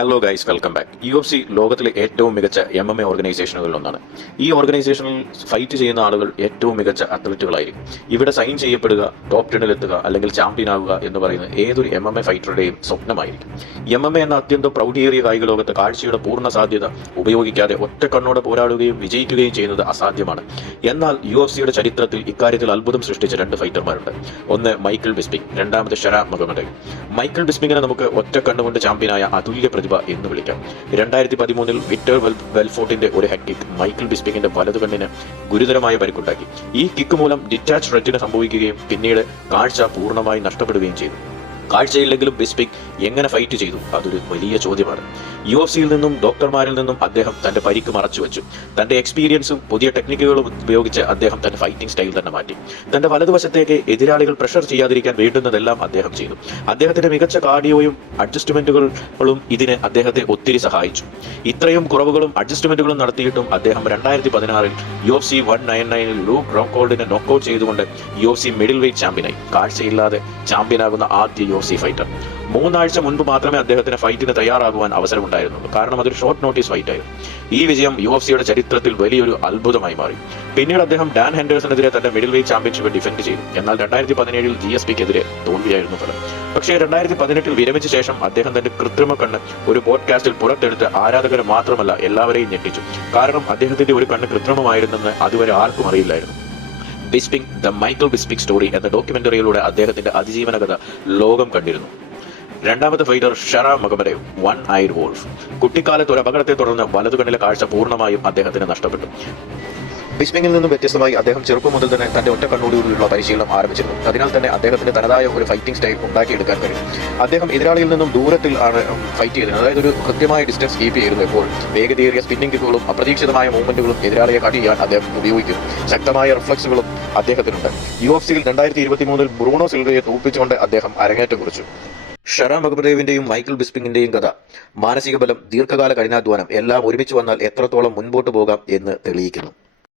Hello guys, welcome back. UFC ലോകത്തിലെ ഏറ്റവും മികച്ച MMA ഓർഗനൈസേഷനുകളിൽ ഒന്നാണ്. ഈ ഓർഗനൈസേഷനിൽ ഫൈറ്റ് ചെയ്യുന്ന ആളുകൾ ഏറ്റവും മികച്ച അത്ലറ്റുകളായിരിക്കും. ഇവിടെ സൈൻ ചെയ്യപ്പെടുക, ടോപ്പ് 10 എത്തുക അല്ലെങ്കിൽ ചാമ്പ്യൻ ആവുക എന്ന് പറയുന്നത് ഏതൊരു MMA ഫൈറ്ററുടെയും സ്വപ്നമായിരിക്കും. MMA എന്ന അത്യന്തം പ്രൗഢിയേറിയ കായിക ലോകത്ത് കാഴ്ചയുടെ പൂർണ്ണ സാധ്യത ഉപയോഗിക്കാതെ ഒറ്റ കണ്ണോടെ പോരാടുകയും വിജയിക്കുകയും ചെയ്യുന്നത് അസാധ്യമാണ്. എന്നാൽ UFCയുടെ ചരിത്രത്തിൽ ഇക്കാര്യത്തിൽ അത്ഭുതം സൃഷ്ടിച്ച രണ്ട് ഫൈറ്റർമാരുണ്ട്. ഒന്ന് മൈക്കിൾ ബിസ്പിംഗ്, രണ്ടാമത് ഷെറാ മഗമഡേവ്. മൈക്കിൾ ബിസ്പിംഗിനെ നമുക്ക് ഒറ്റ കണ്ണുകൊണ്ട് ചാമ്പ്യനായ അതുല്യ പ്രതിഭ എന്ന് വിളിക്കാം. 2013 വിക്ടർ വെൽഫോർട്ടിന്റെ ഒരു ഹെഡ് കിക്ക് മൈക്കിൾ ബിസ്പിംഗിന്റെ വലതു കണ്ണിന് ഗുരുതരമായ പരിക്കുണ്ടാക്കി. ഈ കിക്ക് മൂലം ഡിറ്റാച്ച് റെറ്റിന സംഭവിക്കുകയും പിന്നീട് കാഴ്ച പൂർണ്ണമായി നഷ്ടപ്പെടുകയും ചെയ്തു. കാഴ്ചയില്ലെങ്കിലും ബിസ്പിംഗ് എങ്ങനെ ഫൈറ്റ് ചെയ്തു? അതൊരു വലിയ ചോദ്യമാണ്. UFCയിൽ നിന്നും ഡോക്ടർമാരിൽ നിന്നും അദ്ദേഹം തന്റെ പരിക്ക് മറച്ചുവെച്ചു. തന്റെ എക്സ്പീരിയൻസും പുതിയ ടെക്നിക്കുകളും ഉപയോഗിച്ച് അദ്ദേഹം തന്റെ ഫൈറ്റിംഗ് സ്റ്റൈൽ തന്നെ മാറ്റി. തന്റെ വലതുവശത്തേക്ക് എതിരാളികൾ പ്രഷർ ചെയ്യാതിരിക്കാൻ വേണ്ടുന്നതെല്ലാം അദ്ദേഹം ചെയ്തു. അദ്ദേഹത്തിന്റെ മികച്ച കാർഡിയോയും അഡ്ജസ്റ്റ്മെന്റുകളും ഇതിന് അദ്ദേഹത്തെ ഒത്തിരി സഹായിച്ചു. ഇത്രയും കുറവുകളും അഡ്ജസ്റ്റ്മെന്റുകളും നടത്തിയിട്ടും അദ്ദേഹം 2016 UFC 199 ലൂക്ക് റോക്കോൾഡിനെ നോക്കൌട്ട് ചെയ്തുകൊണ്ട് UFC മിഡിൽ വെയ്റ്റ് ചാമ്പ്യനായി. കാഴ്ചയില്ലാതെ ചാമ്പ്യനാകുന്ന ആദ്യ UFC ഫൈറ്റർ. 3 ആഴ്ച മുൻപ് മാത്രമേ അദ്ദേഹത്തിന് ഫൈറ്റിന് തയ്യാറാകുവാൻ അവസരമുണ്ടായിരുന്നുള്ളൂ. കാരണം അതൊരു ഷോർട്ട് നോട്ടീസ് ഫൈറ്റ് ആയിരുന്നു. ഈ വിജയം UFCയുടെ ചരിത്രത്തിൽ വലിയൊരു അത്ഭുതമായി മാറി. പിന്നീട് അദ്ദേഹം ഡാൻ ഹെൻഡേഴ്സണെതിരെ തന്റെ മിഡിൽ വെയ്റ്റ് ചാമ്പ്യൻഷിപ്പ് ഡിഫെൻഡ് ചെയ്തു. എന്നാൽ 2017 GSPക്കെതിരെ തോൽവിയായിരുന്നു ഫലം. പക്ഷേ 2018 വിരമിച്ച ശേഷം അദ്ദേഹം തന്റെ കൃത്രിമ കണ്ണ് ഒരു പോഡ്കാസ്റ്റിൽ പുറത്തെടുത്ത് ആരാധകരെ മാത്രമല്ല എല്ലാവരെയും ഞെട്ടിച്ചു. കാരണം അദ്ദേഹത്തിന്റെ ഒരു കണ്ണ് കൃത്രിമമായിരുന്നെന്ന് അതുവരെ ആർക്കും അറിയില്ലായിരുന്നു. ബിസ്പിംഗ് ദ മൈക്കിൾ ബിസ്പിംഗ് സ്റ്റോറി എന്ന ഡോക്യുമെന്ററിയിലൂടെ അദ്ദേഹത്തിന്റെ അതിജീവന കഥ ലോകം കണ്ടിരുന്നു. രണ്ടാമത്തെ ഫൈറ്റർ ഷെറാ മഗമഡേവ്, വൺ ഐഡ് വോൾഫ്. കുട്ടിക്കാലത്ത് ഒരു അപകടത്തെ തുടർന്ന് വലതുകണ്ണിലെ കാഴ്ച പൂർണ്ണമായും അദ്ദേഹത്തിന് നഷ്ടപ്പെട്ടു. ബിസ്പിംഗിൽ നിന്നും വ്യത്യസ്തമായി അദ്ദേഹം ചെറുപ്പം മുതൽ തന്നെ തന്റെ ഒറ്റ കണ്ണോടുകൂടിയുള്ള പരിശീലനം ആരംഭിച്ചിരുന്നു. അതിനാൽ തന്നെ അദ്ദേഹത്തിന് തനതായ ഒരു ഫൈറ്റിംഗ് സ്റ്റൈൽ ഉണ്ടാക്കിയെടുക്കാൻ കഴിയും. അദ്ദേഹം എതിരാളിയിൽ നിന്നും ദൂരത്തിൽ ആണ് ഫൈറ്റ് ചെയ്തത്. അതായത് ഒരു കൃത്യമായ ഡിസ്റ്റൻസ് കീപ്പ് ചെയ്യുന്നു. ഇപ്പോൾ വേഗതയേറിയ സ്പിന്നിംഗ് കിക്കുകളും അപ്രതീക്ഷിതമായ മൂവ്മെന്റുകളും എതിരാളിയെ കട്ട് ചെയ്യാൻ അദ്ദേഹം ഉപയോഗിക്കുന്നു. ശക്തമായ റിഫ്ലക്സുകളും അദ്ദേഹത്തിനുണ്ട്. UFCയിൽ 2023 ബ്രൂണോ സിൽവയെ തോൽപ്പിച്ചുകൊണ്ട് അദ്ദേഹം അരങ്ങേറ്റം കുറിച്ചു. ഷെറാ മഗമഡേവിന്റെയും മൈക്കിൾ ബിസ്പിംഗിന്റെയും കഥ മാനസിക ബലം, ദീർഘകാല കഠിനാധ്വാനം എല്ലാം ഒരുമിച്ച് വന്നാൽ എത്രത്തോളം മുൻപോട്ട് പോകാം എന്ന് തെളിയിക്കുന്നു.